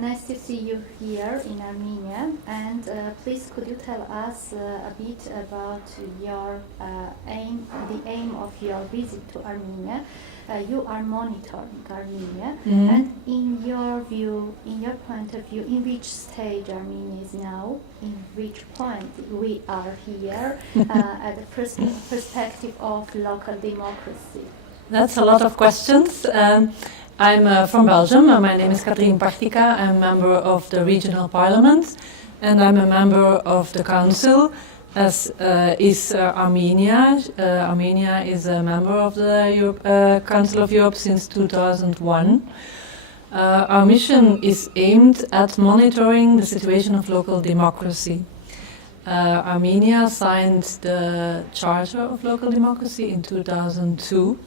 Nice to see you here in Armenia. And please, could you tell us a bit about your the aim of your visit to Armenia? You are monitoring Armenia, and in your view, in your point of view, in which stage Armenia is now, in which point we are here at the perspective of local democracy? That's a lot of questions. I'm from Belgium. My name is Katrien Partica. I'm a member of the regional parliament, and I'm a member of the council, as is Armenia. Armenia is a member of the Council of Europe since 2001. Our mission is aimed at monitoring the situation of local democracy. Armenia signed the Charter of Local Democracy in 2002.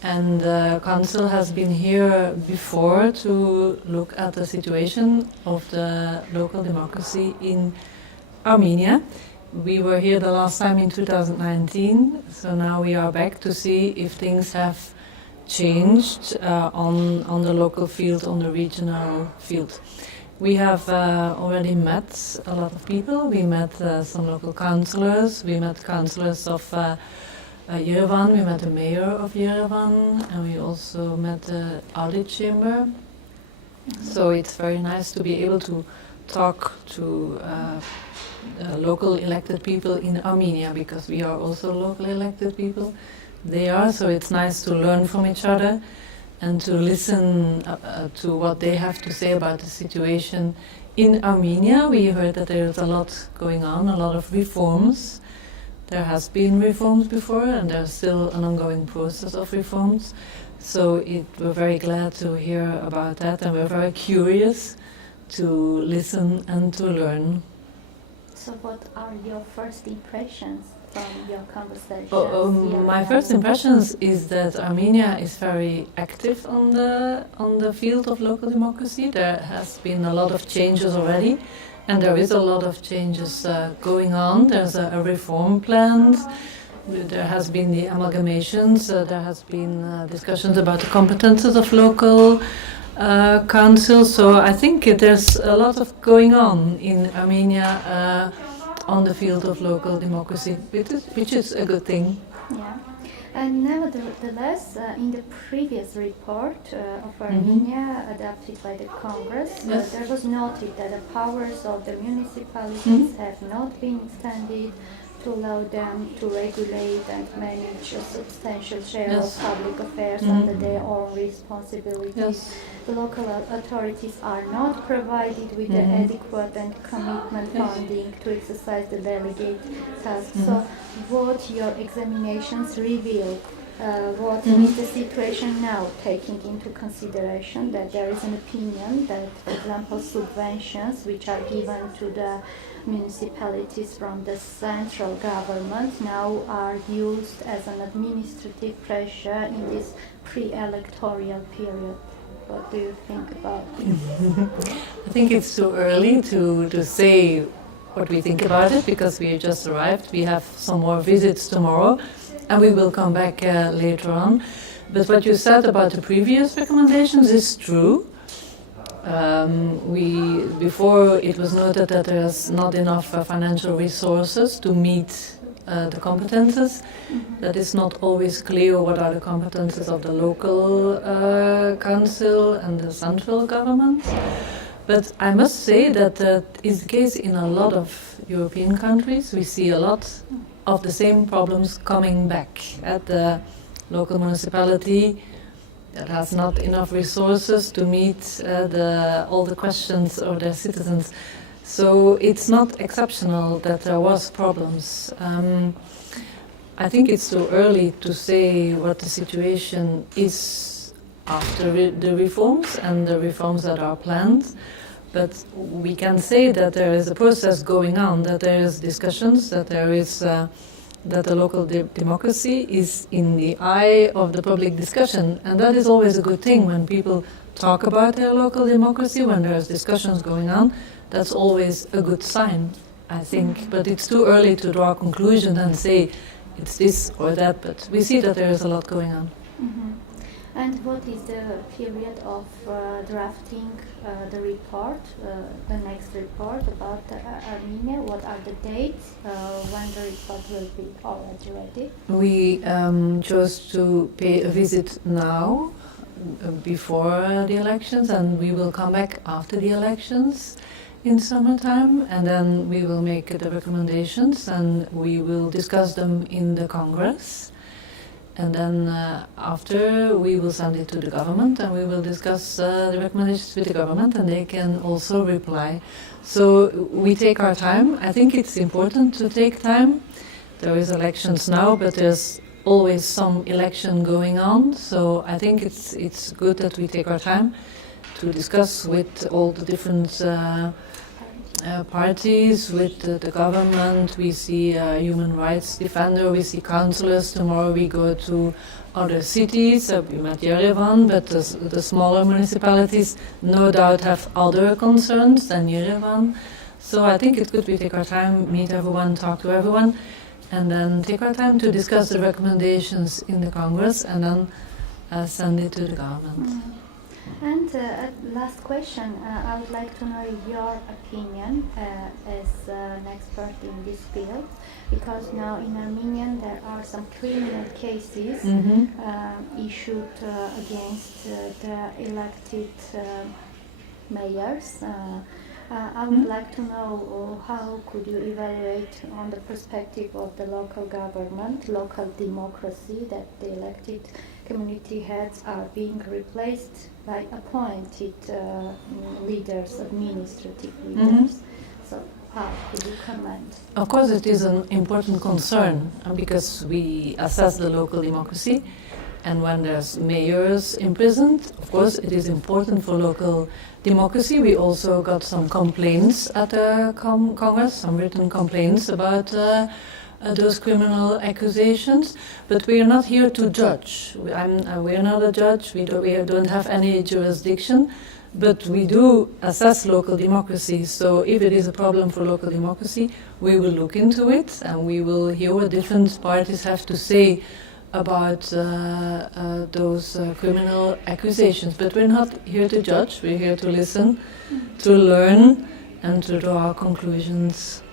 And the Council has been here before to look at the situation of the local democracy in Armenia. We were here the last time in 2019, so now we are back to see if things have changed on the local field, on the regional field. We have already met a lot of people. We met some local councillors. We met councillors of Yerevan, we met the mayor of Yerevan, and we also met the audit chamber. So it's very nice to be able to talk to local elected people in Armenia, because we are also local elected people. They are, so it's nice to learn from each other and to listen to what they have to say about the situation in Armenia. We heard that there is a lot going on, a lot of reforms. There has been reforms before, and there's still an ongoing process of reforms. So we're very glad to hear about that, and we're very curious to listen and to learn. So what are your first impressions from your conversations? My first impressions is that Armenia is very active on the field of local democracy. There has been a lot of changes already. And there is a lot of changes going on. There's a reform planned. There has been the amalgamations. There has been discussions about the competences of local councils. So I think there's a lot of going on in Armenia on the field of local democracy, which is a good thing. Yeah. And nevertheless, in the previous report of Armenia adopted by the Congress, there was noted that the powers of the municipalities have not been extended to allow them to regulate and manage a substantial share of public affairs under their own responsibilities. The local authorities are not provided with the adequate and commitment funding to exercise the delegate task. So what your examinations reveal, what is the situation now, taking into consideration that there is an opinion that, for example, subventions which are given to the municipalities from the central government now are used as an administrative pressure in this pre-electoral period. What do you think about it? I think it's too early to say what we think about it, because we just arrived. We have some more visits tomorrow, and we will come back later on. But what you said about the previous recommendations is true. Before it was noted that there's not enough financial resources to meet the competences. That is not always clear what are the competences of the local council and the central government. But I must say that that is the case in a lot of European countries. We see a lot of the same problems coming back at the local municipality that has not enough resources to meet all the questions of their citizens. So it's not exceptional that there was problems. I think it's too early to say what the situation is after the reforms and the reforms that are planned. But we can say that there is a process going on, that there is discussions, that there is that the local democracy is in the eye of the public discussion. And that is always a good thing when people talk about their local democracy, when there's discussions going on. That's always a good sign, I think. But it's too early to draw a conclusion and say it's this or that. But we see that there is a lot going on. Mm-hmm. And what is the period of drafting the report, the next report about Armenia? What are the dates when the report will be already ready? We chose to pay a visit now, before the elections, and we will come back after the elections in summertime, and then we will make the recommendations and we will discuss them in the Congress. And then after we will send it to the government and we will discuss the recommendations with the government and they can also reply. So we take our time. I think it's important to take time. There is elections now, but there's always some election going on. So I think it's good that we take our time to discuss with all the different parties, with the government. We see a human rights defender, we see councillors. Tomorrow we go to other cities. We met Yerevan, but the smaller municipalities no doubt have other concerns than Yerevan. So I think it's good we take our time, meet everyone, talk to everyone, and then take our time to discuss the recommendations in the Congress and then send it to the government. And last question, I would like to know your opinion as an expert in this field, because now in Armenia there are some criminal cases issued against the elected mayors. I would like to know how could you evaluate on the perspective of the local government, local democracy, that the elected community heads are being replaced by appointed leaders, administrative leaders. So how could you comment? Of course it is an important concern because we assess the local democracy, and when there's mayors imprisoned, of course it is important for local democracy. We also got some complaints at the Congress, some written complaints about those criminal accusations, but we are not here to judge. We are not a judge, we don't have any jurisdiction, but we do assess local democracy. So if it is a problem for local democracy, we will look into it and we will hear what different parties have to say about those criminal accusations. But we're not here to judge, we're here to listen, to learn, and to draw our conclusions.